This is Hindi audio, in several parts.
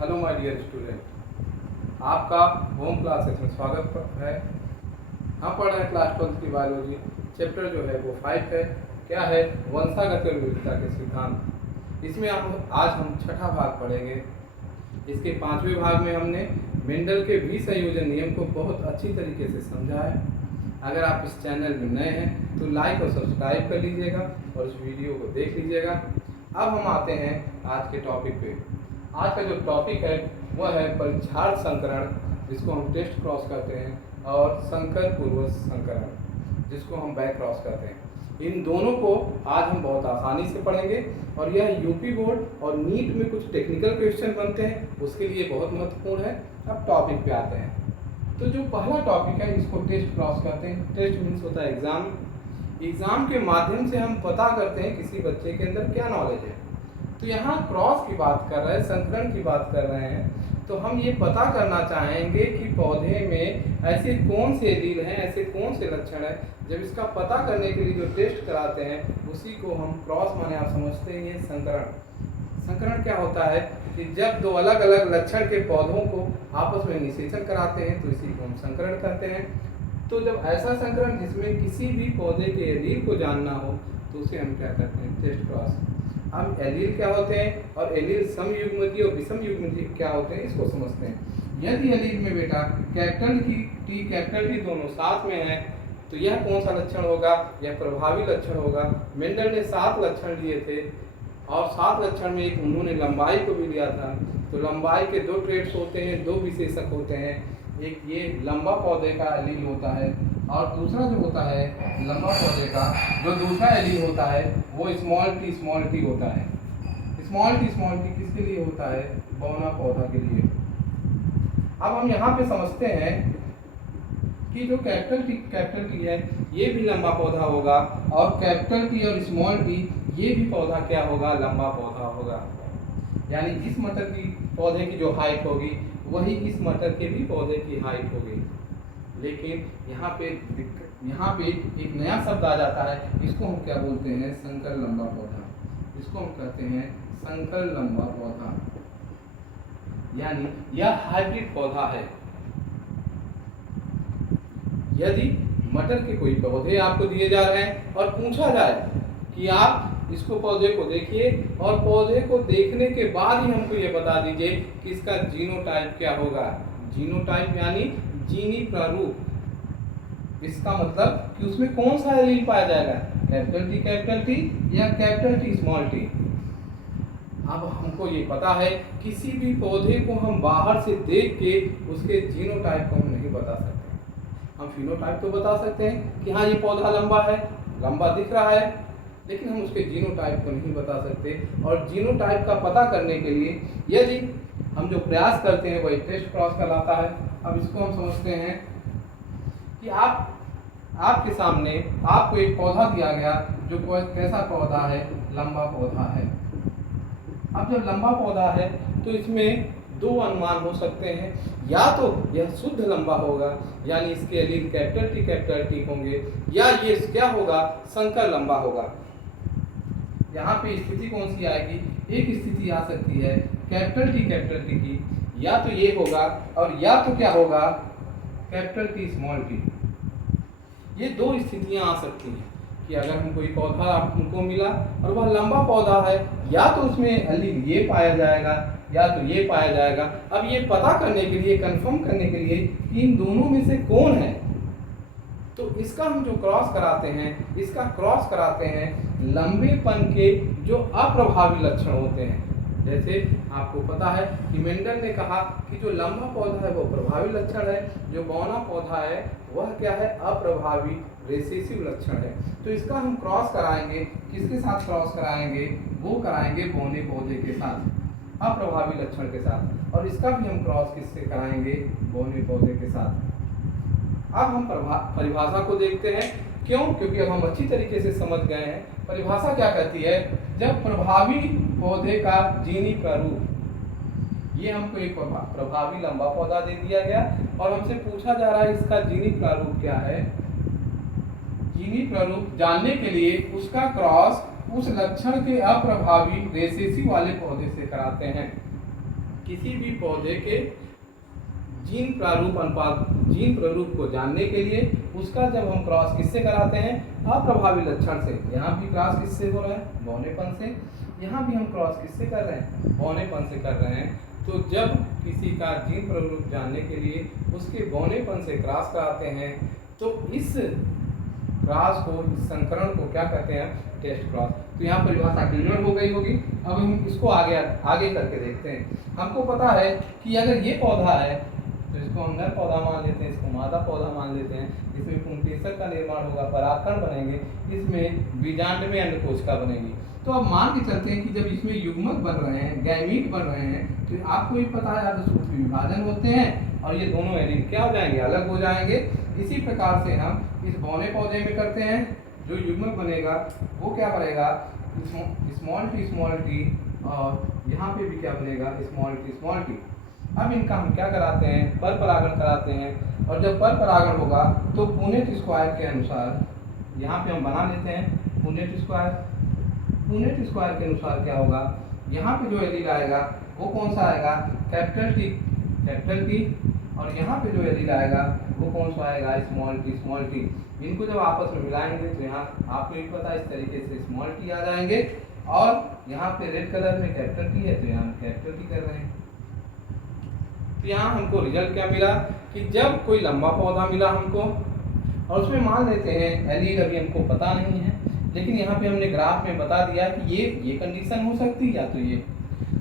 हेलो माय डियर स्टूडेंट, आपका होम क्लासेस में स्वागत है। हम पढ़ रहे हैं क्लास 12 की बायोलॉजी। चैप्टर जो है वो 5 है। क्या है? वंशागत विविधता के सिद्धांत। इसमें आज हम छठा भाग पढ़ेंगे। इसके 5वें भाग में हमने मेंडल के विसंयोजन नियम को बहुत अच्छी तरीके से समझा है। अगर आप इस चैनल में नए हैं तो लाइक और सब्सक्राइब कर लीजिएगा और इस वीडियो को देख लीजिएगा। अब हम आते हैं आज के टॉपिक पे। आज का जो टॉपिक है वह है परिक्षार्थ संकरण, जिसको हम टेस्ट क्रॉस करते हैं, और संकर पूर्वज संकरण, जिसको हम बैक क्रॉस करते हैं। इन दोनों को आज हम बहुत आसानी से पढ़ेंगे और यह यूपी बोर्ड और नीट में कुछ टेक्निकल क्वेश्चन बनते हैं, उसके लिए बहुत महत्वपूर्ण है। अब टॉपिक पे आते हैं। तो जो पहला टॉपिक है इसको टेस्ट क्रॉस करते हैं। टेस्ट मीन्स होता है एग्जाम। एग्जाम के माध्यम से हम पता करते हैं किसी बच्चे के अंदर क्या नॉलेज है। तो यहाँ क्रॉस की बात कर रहे हैं, संकरण की बात कर रहे हैं, तो हम ये पता करना चाहेंगे कि पौधे में ऐसे कौन से एलील हैं, ऐसे कौन से लक्षण हैं। जब इसका पता करने के लिए जो टेस्ट कराते हैं उसी को हम क्रॉस माने आप समझते हैं ये संकरण। संकरण क्या होता है कि जब दो अलग अलग लक्षण के पौधों को आपस में निषेचन कराते हैं तो इसी को हम संकरण कहते हैं। तो जब ऐसा संकरण जिसमें किसी भी पौधे के एलील को जानना हो तो उसे हम क्या कहते हैं? Test cross. अब एलील क्या होते हैं और एलील समयुग्मजीय और विषमयुग्मजीय क्या होते हैं इसको समझते हैं। यदि एलील में बेटा कैपिटल टी दोनों साथ में है तो यह कौन सा लक्षण होगा? यह प्रभावी लक्षण होगा। मेंडल ने 7 लक्षण लिए थे और 7 लक्षण में एक उन्होंने लंबाई को भी लिया था। तो लंबाई के 2 ट्रेट्स होते हैं, 2 विशेषक होते हैं। एक ये लंबा पौधे का एलील होता है और दूसरा जो होता है लंबा पौधे का जो दूसरा एलील होता है वो स्मॉल टी होता है। स्मॉल टी किसके लिए होता है? बौना पौधा के लिए। अब हम यहाँ पे समझते हैं कि जो कैपिटल टी है ये भी लंबा पौधा होगा और कैपिटल टी और स्मॉल टी ये भी पौधा क्या होगा? लंबा पौधा होगा। यानी इस मटर की पौधे की जो हाइट होगी वही इस मटर के भी पौधे की हाइट होगी। लेकिन यहाँ पे एक नया शब्द आ जाता है, इसको हम क्या बोलते हैं? संकर लंबा पौधा। इसको हम कहते हैं संकर लंबा पौधा, यानी यह हाइब्रिड पौधा है। यदि मटर के कोई पौधे आपको दिए जा रहे हैं और पूछा जाए कि आप इसको पौधे को देखिए और पौधे को देखने के बाद ही हमको ये बता दीजिए कि इसका जीनोटाइप क्या होगा। जीनोटाइप यानी जीनी प्रारूप। इसका मतलब कि उसमें कौन सा एलील पाया जाएगा? कैपिटल टी या कैपिटल टी स्मॉल टी। अब हमको ये पता है किसी भी पौधे को हम बाहर से देख के उसके जीनोटाइप को हम नहीं बता सकते। हम फिनोटाइप तो बता सकते हैं कि हाँ ये पौधा लंबा है, लंबा दिख रहा है, लेकिन हम उसके जीनोटाइप को नहीं बता सकते। और जीनोटाइप का पता करने के लिए यदि हम जो प्रयास करते हैं वही टेस्ट क्रॉस कहलाता है। अब इसको हम समझते हैं कि आपके सामने आपको एक पौधा दिया गया जो कैसा पौधा है? लंबा पौधा है। अब जब लंबा पौधा है तो इसमें 2 अनुमान हो सकते हैं। या तो यह शुद्ध लंबा होगा यानी इसके एलील कैपिटल टी होंगे, या ये क्या होगा? संकर लंबा होगा। यहाँ पे स्थिति कौन सी आएगी? एक स्थिति आ सकती है कैपिटल टी की, या तो ये होगा और या तो क्या होगा? Capital T small T. ये 2 स्थितियां आ सकती हैं कि अगर हम कोई पौधा हमको मिला और वह लंबा पौधा है, या तो उसमें एलील ये पाया जाएगा या तो ये पाया जाएगा। अब ये पता करने के लिए, कंफर्म करने के लिए कि इन दोनों में से कौन है, तो इसका हम जो क्रॉस कराते हैं, इसका क्रॉस कराते हैं लंबेपन के जो अप्रभावी लक्षण होते हैं। जैसे आपको पता है कि मेंडल ने कहा कि जो लंबा पौधा है वो प्रभावी लक्षण है, जो बौना पौधा है वह क्या है? अप्रभावी रेसेसिव लक्षण है। तो इसका हम क्रॉस कराएंगे, किसके साथ क्रॉस कराएंगे? वो कराएंगे बौने पौधे के साथ, अप्रभावी लक्षण के साथ। और इसका भी हम क्रॉस किससे कराएंगे? बौने पौधे के साथ। अब हम परिभाषा को देखते हैं। क्यों? क्योंकि अब हम अच्छी तरीके से समझ गए हैं परिभाषा क्या कहती है। जब प्रभावी पौधे का जीनी प्रारूप, ये हमको एक प्रभावी लंबा पौधा दे दिया गया और हमसे पूछा जा रहा है इसका जीनी प्रारूप क्या है। जीनी प्रारूप जानने के लिए उसका क्रॉस उस लक्षण के अप्रभावी रेसेसिव वाले पौधे से कराते हैं। किसी भी पौधे के जीन प्रारूप अनुपात, जीन प्रारूप को जानने के लिए उसका जब हम क्रॉस किससे कराते हैं, अप्रभावी लक्षण से। यहाँ भी क्रॉस किससे हो रहा है, बौनेपन से। यहाँ भी हम क्रॉस किससे कर रहे हैं, बौनेपन से कर रहे हैं। तो जब किसी का जीन प्रारूप जानने के लिए उसके बौनेपन से क्रॉस कराते हैं तो इस क्रॉस को, इस संकरण को क्या कहते हैं, टेस्ट क्रॉस। तो यहाँ परिभाषा क्लियर हो गई होगी। अब हम इसको आगे करके देखते हैं। हमको पता है कि अगर ये पौधा है तो इसको हम नर पौधा मान लेते हैं, इसको मादा पौधा मान लेते हैं। इसमें पुंकेसर का निर्माण होगा, परागकण बनेंगे, इसमें बीजांड में अंडकोशिका बनेगी। तो अब मान के चलते हैं कि जब इसमें युग्मक बन रहे हैं, गैमीट बन रहे हैं, तो आपको भी पता है अर्धसूत्री विभाजन होते हैं और ये दोनों एलिल क्या हो जाएंगे, अलग हो जाएंगे। इसी प्रकार से हम इस बौने पौधे में करते हैं। जो युग्मक बनेगा वो क्या बनेगा, स्मॉल टी, और यहाँ पे भी क्या बनेगा, स्मॉल टी। अब इनका हम क्या कराते हैं, पर परागण कराते हैं। और जब पर परागण होगा तो पुनेट स्क्वायर के अनुसार यहाँ पे हम बना लेते हैं पुनेट स्क्वायर के अनुसार क्या होगा, यहाँ पे जो एलील आएगा वो कौन सा आएगा, कैपिटल टी। और यहाँ पे जो एलील आएगा वो कौन सा आएगा, स्मॉल टी। इनको जब आपस में मिलाएंगे तो यहाँ आपको भी पता है इस तरीके से स्मॉल टी आ जाएंगे। और यहाँ पे रेड कलर में कैपिटल टी है तो यहाँ कैपिटल टी कर रहे हैं। तो यहाँ हमको रिजल्ट क्या मिला कि जब कोई लंबा पौधा मिला हमको और उसमें मान लेते हैं एलील अभी हमको पता नहीं है, लेकिन यहाँ पे हमने ग्राफ में बता दिया कि ये कंडीशन हो सकती है या तो ये।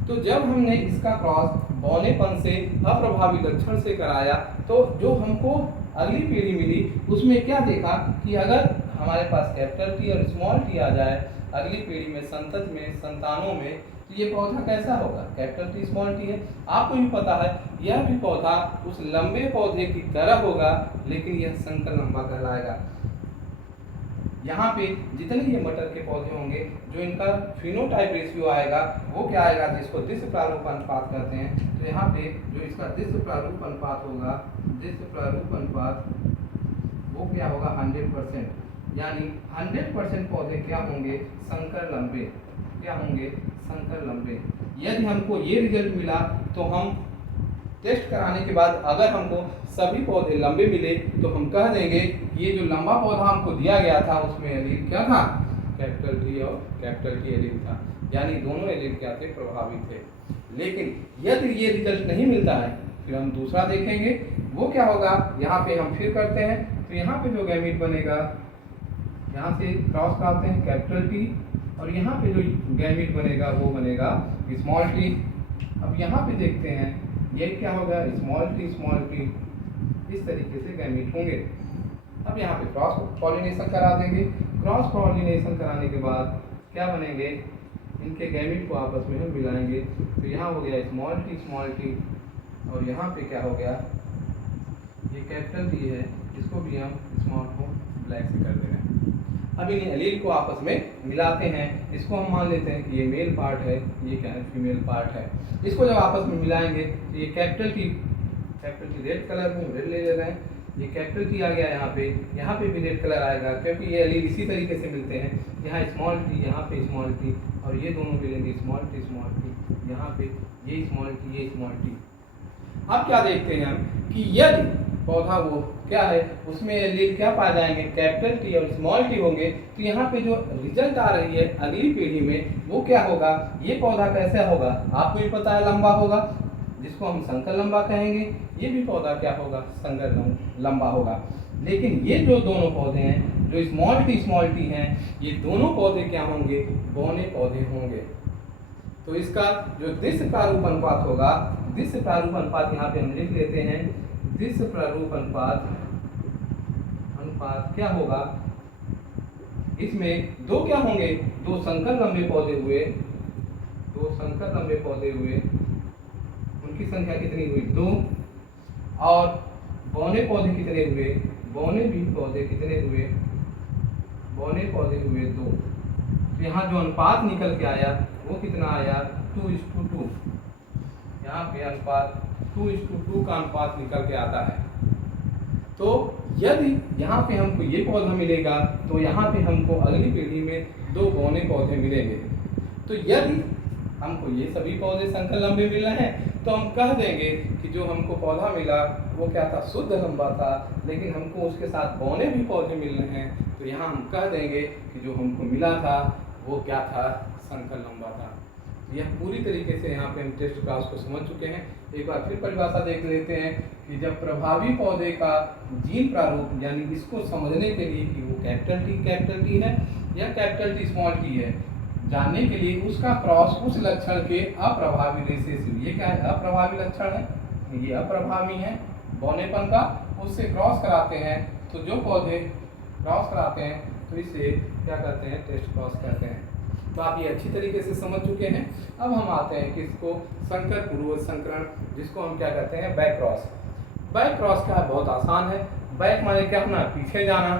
तो जब हमने इसका क्रॉस बौनेपन से अप्रभावी लक्षण से कराया तो जो हमको अगली पीढ़ी मिली उसमें क्या देखा कि अगर हमारे पास कैपिटल टी और स्मॉल टी आ जाए अगली पीढ़ी में, संतत में, संतानों में, तो ये पौधा कैसा होगा, कैपिटल टी स्मॉल टी है। आपको भी पता है यह भी पौधा उस लंबे पौधे की तरह होगा, लेकिन यह संकर लंबा कहलाएगा। यहाँ पे जितने ये मटर के पौधे होंगे जो इनका फिनोटाइप रेशियो आएगा वो क्या आएगा, जिसको दिश्य प्रारूप अनुपात कहते हैं। तो यहाँ पे जो इसका दिश्य प्रारूप अनुपात होगा, दिश्य प्रारूप अनुपात वो क्या होगा, 100%। यानी 100% पौधे क्या होंगे, संकर लंबे, क्या होंगे, संकर लंबे। यदि हमको ये रिजल्ट मिला तो हम टेस्ट कराने के बाद अगर हमको सभी पौधे लंबे मिले तो हम कह देंगे ये जो लंबा पौधा हमको दिया गया था उसमें एलील क्या था, कैपिटल टी और कैपिटल टी एलील था। यानी दोनों एलील क्या थे, प्रभावित थे। लेकिन यदि ये रिजल्ट नहीं मिलता है फिर हम दूसरा देखेंगे, वो क्या होगा। यहाँ पे हम फिर करते हैं तो यहाँ पे जो गैमीट बनेगा, यहाँ से क्रॉस कराते हैं कैपिटल टी, और यहाँ पे जो गैमीट बनेगा वो बनेगा स्मॉल टी। अब यहाँ पे देखते हैं ये क्या होगा, स्मॉल टी, इस तरीके से गैमीट होंगे। अब यहाँ पे क्रॉस पॉलिनेशन करा देंगे। क्रॉस पॉलिनेशन कराने के बाद क्या बनेंगे, इनके गैमीट को आपस में हम मिलाएंगे। तो यहाँ हो गया स्मॉल टी, और यहाँ पे क्या हो गया, ये कैपिटल टी है, इसको भी हम स्मॉल को ब्लैक से कर दे रहे हैं। अब इन एलील को आपस में मिलाते हैं। इसको हम मान लेते हैं कि ये मेल पार्ट है, ये क्या है, फीमेल पार्ट है। इसको जब आपस में मिलाएंगे तो ये कैपिटल टी रेड कलर में रेड ले रहे हैं, ये कैपिटल टी आ गया यहाँ पे भी रेड कलर आएगा क्योंकि ये एलील इसी तरीके से मिलते हैं। यहाँ स्मॉल टी, यहाँ पे स्मॉल टी, और ये दोनों मिलेंगे स्मॉल टी, यहाँ पे ये स्मॉल टी। अब क्या देखते हैं हम कि यदि पौधा वो क्या है उसमें एलील क्या पा जाएंगे, कैपिटल टी और स्मॉल टी होंगे। तो यहाँ पे जो रिजल्ट आ रही है अगली पीढ़ी में वो क्या होगा, ये पौधा कैसा होगा, आपको भी पता है लंबा होगा, जिसको हम संकर लंबा कहेंगे। ये भी पौधा क्या होगा, संकर लंबा होगा। लेकिन ये जो दोनों पौधे हैं जो स्मॉल टी हैं, ये दोनों पौधे क्या होंगे, बौने पौधे होंगे। तो इसका जो दिश्य प्रारूप अनुपात होगा, दिश्य प्रारूप अनुपात यहाँ पे हम लिख लेते हैं। दिश्य प्रारूप अनुपात क्या होगा, इसमें दो क्या होंगे, दो संकर लंबे पौधे हुए, उनकी संख्या कितनी हुई, 2, और बौने पौधे कितने हुए, बौने पौधे हुए 2। तो यहाँ जो अनुपात निकल के आया वो कितना आया, 2:2। यहाँ पे अनुपात 2:2 का अनुपात निकल के आता है। तो यदि यहाँ पे हमको ये पौधा मिलेगा तो यहाँ पे हमको अगली पीढ़ी में 2 बौने पौधे मिलेंगे। तो यदि हमको ये सभी पौधे संकर लंबे मिल रहे हैं तो हम कह देंगे कि जो हमको पौधा मिला वो क्या था, शुद्ध लंबा था, लेकिन हमको उसके साथ बौने भी पौधे मिल रहे हैं, तो यहाँ हम कह देंगे कि जो हमको मिला था वो क्या था, संकर लंबा था। यह पूरी तरीके से यहाँ पे हम टेस्ट क्लास को समझ चुके हैं। एक बार फिर परिभाषा देख लेते हैं कि जब प्रभावी पौधे का जीन प्रारूप, यानी इसको समझने के लिए कि वो कैपिटल टी है या कैपिटल टी स्मॉल टी है, जानने के लिए उसका क्रॉस उस लक्षण के अप्रभावी रिसेसिव, ये क्या है, अप्रभावी लक्षण है, ये अप्रभावी है बौनेपन का, उससे क्रॉस कराते हैं, तो जो पौधे क्रॉस कराते हैं तो इसे क्या कहते हैं, टेस्ट क्रॉस कहते हैं। तो आप ये अच्छी तरीके से समझ चुके हैं। अब हम आते हैं किसको, संकर पूर्व संकरण, जिसको हम क्या कहते हैं, बैक क्रॉस। बैक क्रॉस क्या है, बहुत आसान है। बैक माने क्या होना, पीछे जाना।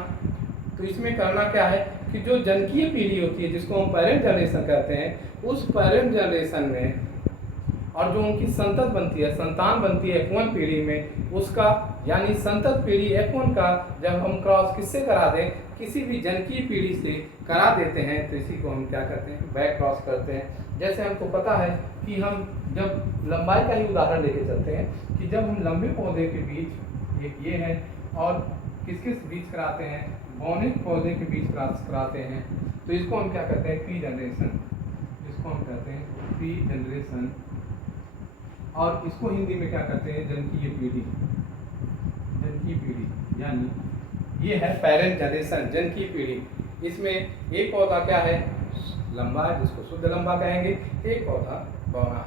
तो इसमें करना क्या है कि जो जनकीय पीढ़ी होती है, जिसको हम पेरेंट जनरेशन कहते हैं, उस पेरेंट जनरेशन में और जो उनकी संतत बनती है, संतान बनती है F1 पीढ़ी में, उसका यानी संतत पीढ़ी F1 का जब हम क्रॉस किससे करा दें, किसी भी जनकीय पीढ़ी से करा देते हैं, तो इसी को हम क्या कहते हैं, बैक क्रॉस करते हैं। जैसे हमको पता है कि हम जब लंबाई का ही उदाहरण लेके चलते हैं कि जब हम लंबे पौधे के बीच, एक ये है, और किस बीच कराते हैं, बौने पौधे के बीच क्रॉस कराते हैं, तो इसको हम क्या कहते हैं, पी जनरेशन, इसको हम कहते हैं पी जनरेशन, और इसको हिंदी में क्या कहते हैं, जनकीय पीढ़ी। जनकीय पीढ़ी यानी ये है पेरेंट जनरेशन, जनकीय पीढ़ी। इसमें एक पौधा क्या है, लंबा है, जिसको शुद्ध लंबा कहेंगे, एक पौधा बौना।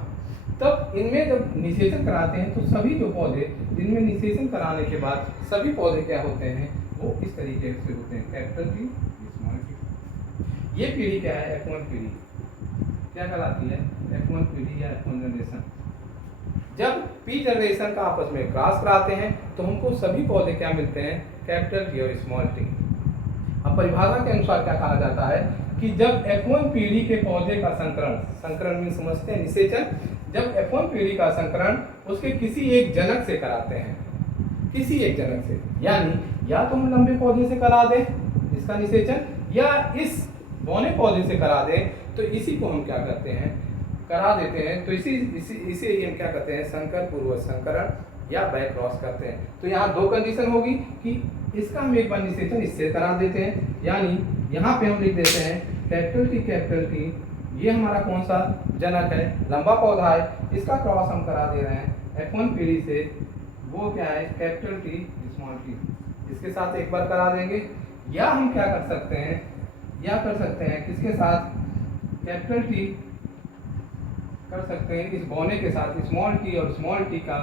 तब इनमें जब निषेचन कराते हैं तो सभी जो पौधे जिनमें निषेचन कराने के बाद सभी पौधे क्या होते हैं, वो इस तरीके से होते हैं, कैपिटल टी, स्मॉल टी। ये पीढ़ी क्या है, F1 पीढ़ी क्या कहलाती है, F1 पीढ़ी या F1 जनरेशन। जब पी जनरेशन का आपस में क्रॉस कराते हैं तो हमको सभी पौधे क्या मिलते हैं, कैपिटल टी और स्मॉल टी। अब परिभाषा के अनुसार क्या कहा जाता है कि जब F1 पीढ़ी के पौधे का संकरण में समझते हैं निषेचन, जब F1 पीढ़ी का संकरण उसके किसी एक जनक से कराते हैं, किसी एक जनक से, यानी या तो हम लंबे पौधे से करा दें इसका निषेचन, या इस बौने पौधे से करा दें, तो इसी को हम क्या करते हैं, करा देते हैं। तो इसे ही हम क्या कहते हैं, संकर पूर्व संकरण या बैक क्रॉस करते हैं। तो यहाँ दो कंडीशन होगी कि इसका हम एक बार निषेचन इससे करा देते हैं, यानी यहाँ पे हम लिख देते हैं कैपिटल टी, ये हमारा कौन सा जनक है, लंबा पौधा है, इसका क्रॉस हम करा दे रहे हैं F1 पीढ़ी से, वो क्या है, कैपिटल टी स्मॉल टी, इसके साथ एक बार करा देंगे। या हम क्या कर सकते हैं, या कर सकते हैं किसके साथ, कैपिटल टी कर सकते हैं इस बौने के साथ, स्मॉल टी और स्मॉल टी का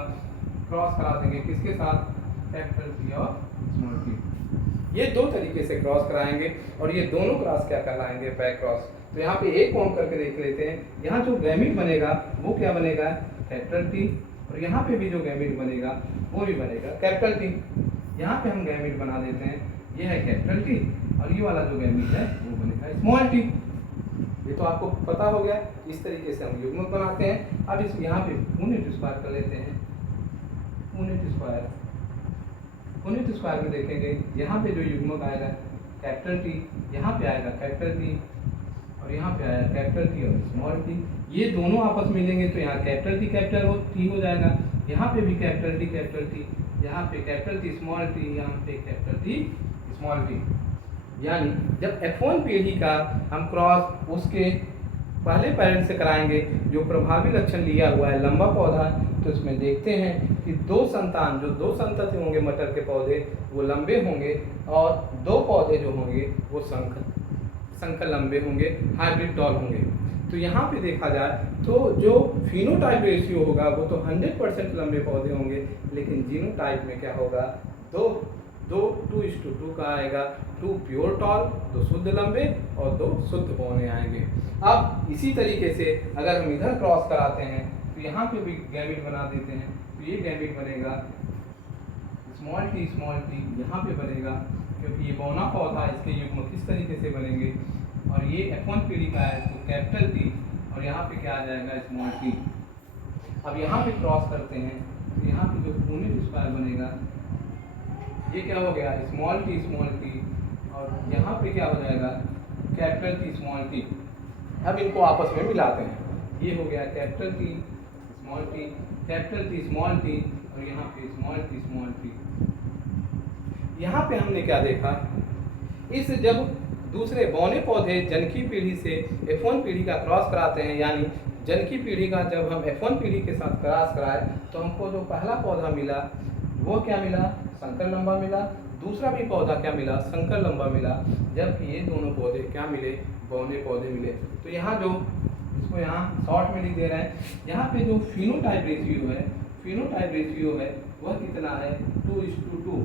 क्रॉस करा देंगे, किसके साथ, कैपिटल टी और स्मॉल टी। ये दो तरीके से क्रॉस कराएंगे और ये दोनों क्रॉस क्या कहलाएंगे, बैक क्रॉस। तो यहाँ पे एक फॉर्म करके देख लेते हैं। यहाँ जो गैमीट बनेगा वो क्या बनेगा, कैपिटल टी, और यहाँ पे भी जो गैमीट बनेगा वो भी बनेगा कैपिटल टी। यहाँ पे हम गैमीट बना देते हैं, ये है कैपिटल टी, और ये वाला जो गैमीट है वो बनेगा स्मॉल टी। ये तो आपको पता हो गया, इस तरीके से हम युग्मक बनाते हैं। अब इस यहाँ पे यूनिट स्क्वायर कर लेते हैं, यूनिट स्क्वायर में देखेंगे यहाँ पे जो युग्मक आएगा कैपिटल टी, यहाँ पे आएगा कैपिटल टी, और यहाँ पे आएगा कैपिटल टी और स्मॉल टी। ये दोनों आपस में मिलेंगे तो यहाँ कैपिटल टी हो जाएगा, यहाँ पे भी कैपिटल टी, यहाँ पे कैपिटल टी स्मॉल टी, यहाँ पे कैपिटल टी स्मॉल टी। यानी जब F1 पीढ़ी का हम क्रॉस उसके पहले पेरेंट से कराएंगे जो प्रभावी लक्षण लिया हुआ है, लंबा पौधा, तो इसमें देखते हैं कि दो संतति होंगे मटर के पौधे वो लंबे होंगे, और दो पौधे जो होंगे वो संकर लंबे होंगे, हाइब्रिड टॉल होंगे। तो यहाँ पे देखा जाए तो जो फिनोटाइप रेशियो होगा वो तो 100% लंबे पौधे होंगे, लेकिन जीनोटाइप में क्या होगा, 2:2 का आएगा, 2 प्योर टॉल, 2 शुद्ध लंबे और 2 शुद्ध बौने आएंगे। अब इसी तरीके से अगर हम इधर क्रॉस कराते हैं तो यहाँ पे भी गैमीट बना देते हैं, तो ये गैमीट बनेगा स्मॉल टी, यहाँ पे बनेगा, क्योंकि ये बौना पौधा, इसके युग्म किस तरीके से बनेंगे, और ये F1 पीढ़ी का है तो कैपिटल टी, और यहाँ पे क्या आ जाएगा, स्मॉल टी। अब यहाँ पे क्रॉस करते हैं तो यहाँ पे जो यूनिट स्क्वायर बनेगा ये क्या हो गया, स्मॉल टी, और यहाँ पे क्या हो जाएगा, कैपिटल टी स्मॉल टी। अब इनको आपस में मिलाते हैं, ये हो गया capital T small T, capital T small T और यहाँ पे स्मॉल टी। यहाँ पे हमने क्या देखा, इस जब दूसरे बौने पौधे जनकी पीढ़ी से F1 पीढ़ी का क्रॉस कराते हैं, यानी जनकी पीढ़ी का जब हम F1 पीढ़ी के साथ क्रॉस कराए तो हमको जो पहला पौधा मिला वो क्या मिला, संकर लंबा मिला। दूसरा भी पौधा क्या मिला, संकर लंबा मिला। जबकि ये दोनों पौधे क्या मिले, बौने पौधे मिले। तो यहाँ जो इसको यहाँ शॉर्ट में लिख दे रहे हैं, यहाँ पे जो फिनोटाइप रेशियो है वह कितना है, 2:2,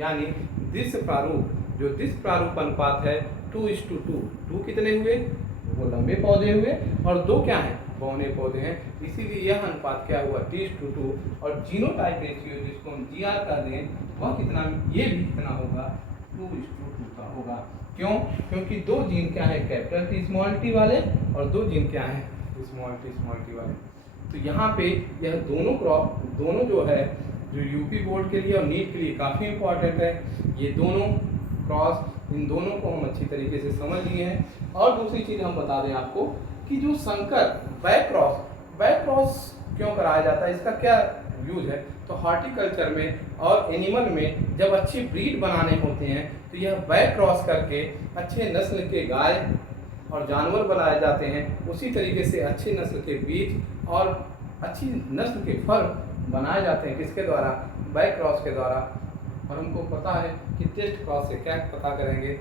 यानी दिश प्रारूप, जो दिश प्रारूप अनुपात है 2:2। 2 कितने हुए, वो लंबे पौधे हुए और 2 क्या हैं, बौने पौधे हैं। इसीलिए यह अनुपात क्या हुआ, 3:2। और जीनोटाइप रेशियो जिसको हम GR कर दें वह कितना, ये भी कितना होगा, 2:2 का होगा। क्यों, क्योंकि 2 जीन क्या है, कैपिटल टी स्मॉल टी वाले और 2 जीन क्या है, स्मॉल टी वाले। तो यहाँ पे यह दोनों जो है, जो यूपी बोर्ड के लिए और नीट के लिए काफ़ी इंपॉर्टेंट है। ये दोनों क्रॉस, इन दोनों को हम अच्छी तरीके से समझ लिए हैं। और दूसरी चीज़ हम बता दें आपको कि जो संकर बैक क्रॉस क्यों कराया जाता है, इसका क्या यूज है। तो हॉर्टिकल्चर में और एनिमल में जब अच्छी ब्रीड बनाने होते हैं तो यह बैक क्रॉस करके अच्छे नस्ल के गाय और जानवर बनाए जाते हैं। उसी तरीके से अच्छी नस्ल के बीज और अच्छी नस्ल के फल बनाए जाते हैं, किसके द्वारा, बैक क्रॉस के द्वारा। और हमको पता है कि टेस्ट क्रॉस से क्या पता करेंगे,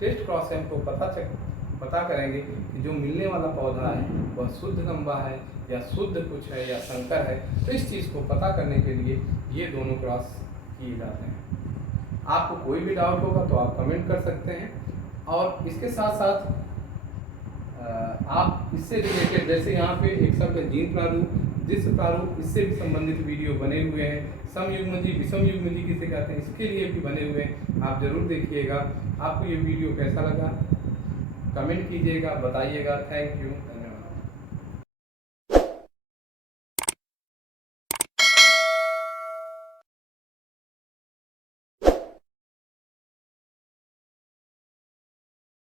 टेस्ट क्रॉस से हमको पता करेंगे कि जो मिलने वाला पौधा है वह शुद्ध लंबा है या शुद्ध कुछ है या संकर है। तो इस चीज़ को पता करने के लिए ये दोनों क्रॉस किए जाते हैं। आपको कोई भी डाउट होगा तो आप कमेंट कर सकते हैं। और इसके साथ साथ आप इससे रिलेटेड, जैसे यहाँ पे एक शब्द है जीन प्रारूप, दिश प्रारूप, इससे भी संबंधित वीडियो बने हुए हैं। समयुग्मजी, विषम युग्मजी किसे कहते हैं, इसके लिए भी बने हुए हैं, आप जरूर देखिएगा। आपको ये वीडियो कैसा लगा कमेंट कीजिएगा, बताइएगा। Thank you.